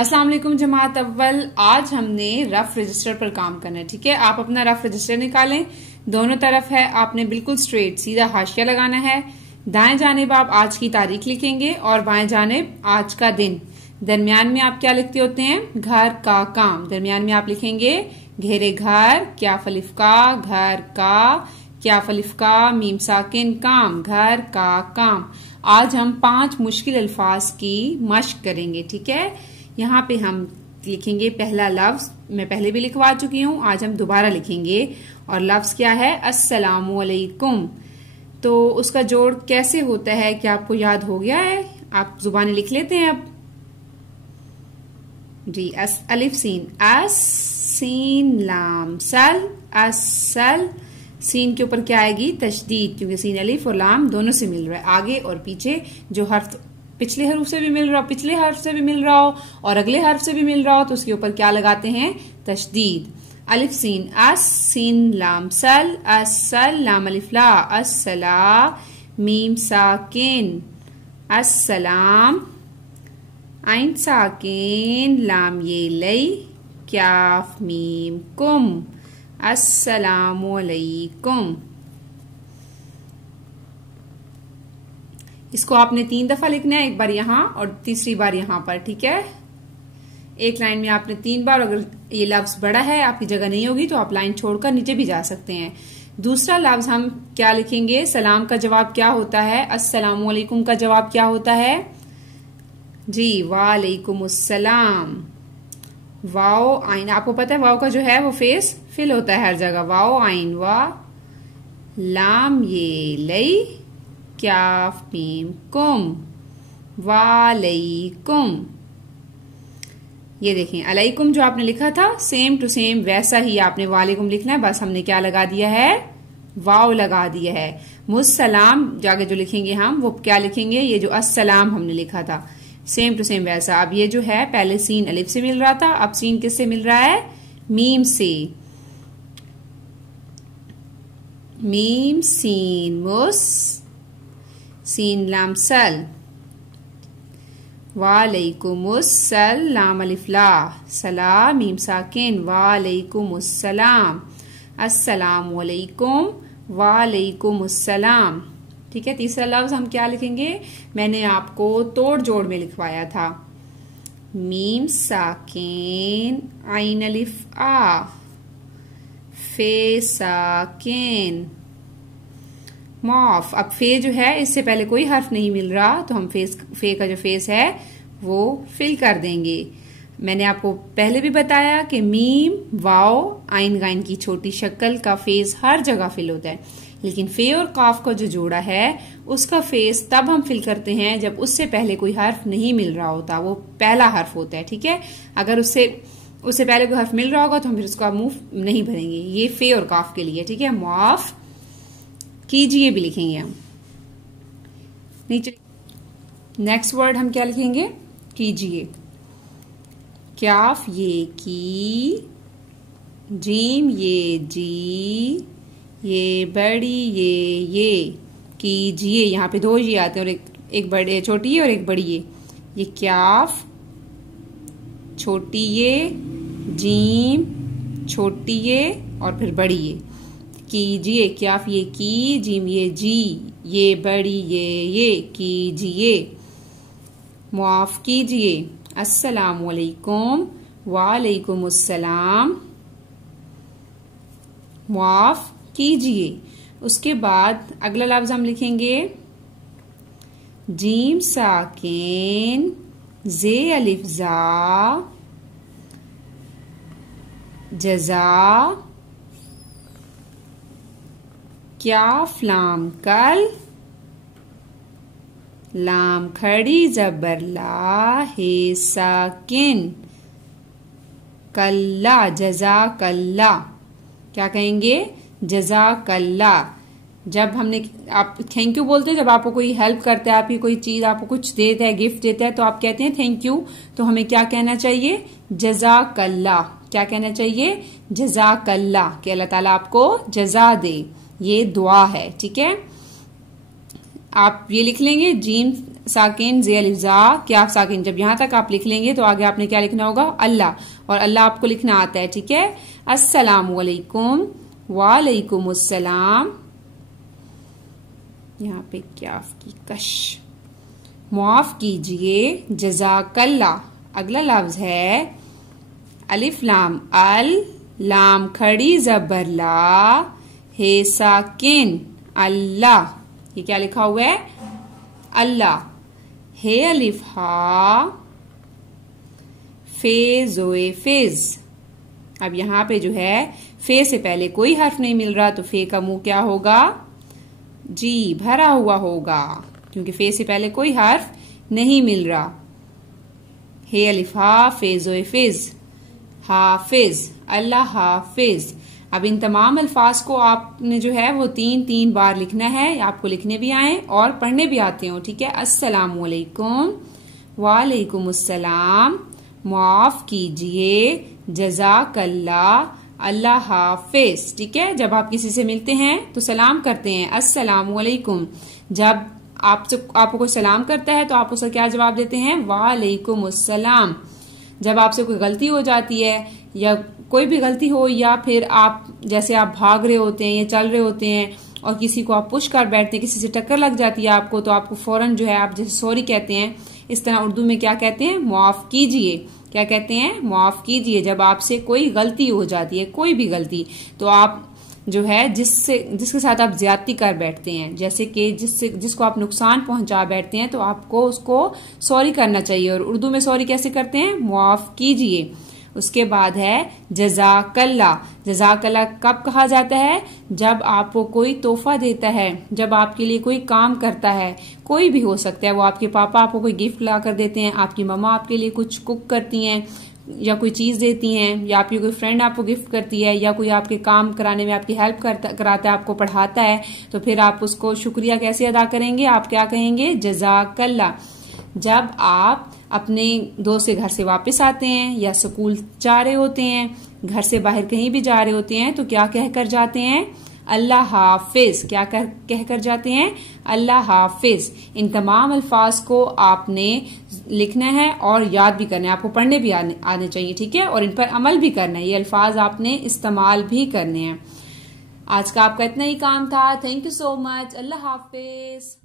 अस्सलाम वालेकुम जमात अव्वल। आज हमने रफ रजिस्टर पर काम करना है। ठीक है, आप अपना रफ रजिस्टर निकालें। दोनों तरफ है आपने बिल्कुल स्ट्रेट सीधा हाशिया लगाना है। दाएं जानिब आप आज की तारीख लिखेंगे और बाएं जानिब आज का दिन। दरमियान में आप क्या लिखते होते हैं? घर का काम। दरमियान में आप लिखेंगे घेरे घर, क्या फलिफ का, घर का, क्या फलिफ का, मीम साकिन काम, घर का काम। आज हम 5 मुश्किल अल्फाज की मश्क करेंगे। ठीक है, यहाँ पे हम लिखेंगे पहला लफ्ज, मैं पहले भी लिखवा चुकी हूँ, आज हम दोबारा लिखेंगे। और लफ्ज क्या है? अस्सलामु अलैकुम। तो उसका जोड़ कैसे होता है, क्या आपको याद हो गया है? आप जुबानी लिख लेते हैं अब जी। अलिफ सीन, अस सीन लाम सल, असल। सीन के ऊपर क्या आएगी? तशदीद, क्योंकि सीन अलिफ और लाम दोनों से मिल रहा है। आगे और पीछे जो हर्फ पिछले हर्फ से भी मिल रहा हो, पिछले हर्फ से भी मिल रहा हो और अगले हर्फ से भी मिल रहा हो, तो उसके ऊपर क्या लगाते हैं? तशदीद। अलिफ सीन, अस सीन लाम सल, असल लाम अलिफ ला, अस्सला मीम साकिन, अस्सलाम आइन साकिन लाम ये लई, क्याफ मीम कुम, अस्सलामु अलैकुम। इसको आपने 3 दफा लिखना है, एक बार यहाँ और तीसरी बार यहाँ पर। ठीक है, एक लाइन में आपने 3 बार। अगर ये लफ्ज बड़ा है, आपकी जगह नहीं होगी, तो आप लाइन छोड़कर नीचे भी जा सकते हैं। दूसरा लफ्ज हम क्या लिखेंगे? सलाम का जवाब क्या होता है? अस्सलामु अलैकुम का जवाब क्या होता है जी? वालेकुमुस्सलाम। वाओ आइन, आपको पता है वाओ का जो है वो फेस फिल होता है हर जगह। वाओ आइन वा, लाम ये लई, क्याफ मीम कुम, वालेकुम। ये देखें, अलैकुम जो आपने लिखा था सेम टू सेम वैसा ही आपने वालेकुम लिखना है, बस हमने क्या लगा दिया है? वाव लगा दिया है। मुस्सलाम जाके जो लिखेंगे हम, वो क्या लिखेंगे? ये जो अस्सलाम हमने लिखा था सेम टू सेम वैसा। अब ये जो है पहले सीन अलिफ से मिल रहा था, अब सीन किससे मिल रहा है? मीम से। मीम सीन मुस, सीन लाम सल, वालेकुमुस्सल लाम अलिफ ला, सला मीम साकिन, वालेकुमुस्सलाम, अस्सलामु अलैकुम, वालेकुमुस्सलाम। ठीक है, तीसरा लफ्ज हम क्या लिखेंगे? मैंने आपको तोड़ जोड़ में लिखवाया था। मीम साकिन आइन अलिफ आ, फे साकिन मौफ। अब फे जो है, इससे पहले कोई हर्फ नहीं मिल रहा, तो हम फे का जो फेस है वो फिल कर देंगे। मैंने आपको पहले भी बताया कि मीम वाओ आइन गाइन की छोटी शक्ल का फेस हर जगह फिल होता है, लेकिन फे और काफ का जो जोड़ा है उसका फेस तब हम फिल करते हैं जब उससे पहले कोई हर्फ नहीं मिल रहा होता, वो पहला हर्फ होता है। ठीक है, अगर उससे पहले कोई हर्फ मिल रहा होगा तो हम फिर उसका मुंह नहीं भरेंगे। ये फे और काफ के लिए। ठीक है, मुआफ कीजिए भी लिखेंगे हम नीचे। नेक्स्ट वर्ड हम क्या लिखेंगे? कीजिए। क्याफ ये की, जीम ये जी, ये बड़ी ये कीजिए। यहाँ पे 2 ये आते हैं और एक बड़े छोटी है और एक बड़ी ये क्याफ छोटी ये, जीम छोटी ये और फिर बड़ी ये। कीजिए, क्याफ ये की, जीम ये जी, ये बड़ी ये कीजिए। मुआफ कीजिए, अस्सलामु अलैकुम, वालेकुमुस्सलाम। मुआफ कीजिए। उसके बाद अगला लफ्ज हम लिखेंगे जीम साकिन, जे अलिफ जा, जजा, क्याफ लाम कल, लाम खड़ी जबर ला, हे साकिन, कल्ला, जजा कल्ला। क्या कहेंगे? जजा कल्ला। जब हमने, आप थैंक यू बोलते हैं, जब आपको कोई हेल्प करता है, आपकी कोई चीज आपको कुछ देता है, गिफ्ट देता है, तो आप कहते हैं थैंक यू, तो हमें क्या कहना चाहिए? जज़ाकल्लाह। क्या कहना चाहिए? जज़ाकल्लाह, कि अल्लाह ताला आपको जजा दे। ये दुआ है। ठीक है, आप ये लिख लेंगे जीम साकिन जे अलिफ जा, क्या साकिन। जब यहां तक आप लिख लेंगे तो आगे आपने क्या लिखना होगा, अल्लाह, और अल्लाह आपको लिखना आता है, ठीक है। अस्सलामु अलैकुम, वालेकुम अस्सलाम, यहाँ पे क्याफ की कश, मुआफ कीजिए, जज़ाकल्ला। अगला लफ्ज है अलिफ लाम अल, लाम खड़ी जबर ला, हे साकिन अल्लाह, ये क्या लिखा हुआ है, अल्लाह। हे अलिफ हा, फे जोए फेज। अब यहां पे जो है फे से पहले कोई हर्फ नहीं मिल रहा, तो फे का मुंह क्या होगा, जी भरा हुआ होगा, क्योंकि फे से पहले कोई हर्फ नहीं मिल रहा। हे अलिफ हा, फे जोए फेज, हाफिज, अल्लाह हाफिज। अब इन तमाम अल्फाज को आपने जो है वो 3-3 बार लिखना है, आपको लिखने भी आए और पढ़ने भी आते हो, ठीक है। अस्सलामु अलैकुम, वालेकुम अस्सलाम, माफ कीजिए, जज़ाकल्लाह, अल्लाह हाफिज, ठीक है। जब आप किसी से मिलते हैं तो सलाम करते हैं, अस्सलामु अलैकुम। जब आपको कोई सलाम करता है तो आप उसे क्या जवाब देते हैं, वालेकुम अस्सलाम। जब आपसे कोई गलती हो जाती है या कोई भी गलती हो, या फिर आप जैसे आप भाग रहे होते हैं या चल रहे होते हैं और किसी को आप पुश कर बैठते हैं, किसी से टक्कर लग जाती है आपको, तो आपको फौरन जो है आप जैसे सॉरी कहते हैं, इस तरह उर्दू में क्या कहते हैं, मुआफ कीजिए। क्या कहते हैं, मुआफ कीजिए। जब आपसे कोई गलती हो जाती है, कोई भी गलती, तो आप जो है जिसके साथ आप ज्यादती कर बैठते हैं, जैसे कि जिसको आप नुकसान पहुंचा बैठते हैं, तो आपको उसको सॉरी करना चाहिए। और उर्दू में सॉरी कैसे करते हैं, मुआफ कीजिए। उसके बाद है जज़ाकल्ला। जज़ाकल्ला कब कहा जाता है, जब आपको कोई तोहफा देता है, जब आपके लिए कोई काम करता है, कोई भी हो सकता है, वो आपके पापा आपको कोई गिफ्ट ला कर देते हैं, आपकी मम्मा आपके लिए कुछ कुक करती हैं या कोई चीज देती हैं, या आपकी कोई फ्रेंड आपको गिफ्ट करती है, या कोई आपके काम कराने में आपकी हेल्प कराता है, आपको पढ़ाता है, तो फिर आप उसको शुक्रिया कैसे अदा करेंगे, आप क्या कहेंगे, जज़ाकल्ला। जब आप अपने दोस्त से घर से वापस आते हैं या स्कूल जा रहे होते हैं, घर से बाहर कहीं भी जा रहे होते हैं, तो क्या कहकर जाते हैं, अल्लाह हाफिज। क्या कहकर जाते हैं, अल्लाह हाफिज। इन तमाम अल्फाज को आपने लिखना है और याद भी करना है, आपको पढ़ने भी आने चाहिए, ठीक है, और इन पर अमल भी करना है। ये अल्फाज आपने इस्तेमाल भी करने हैं। आज का आपका इतना ही काम था। Thank you so much. Allah Hafiz.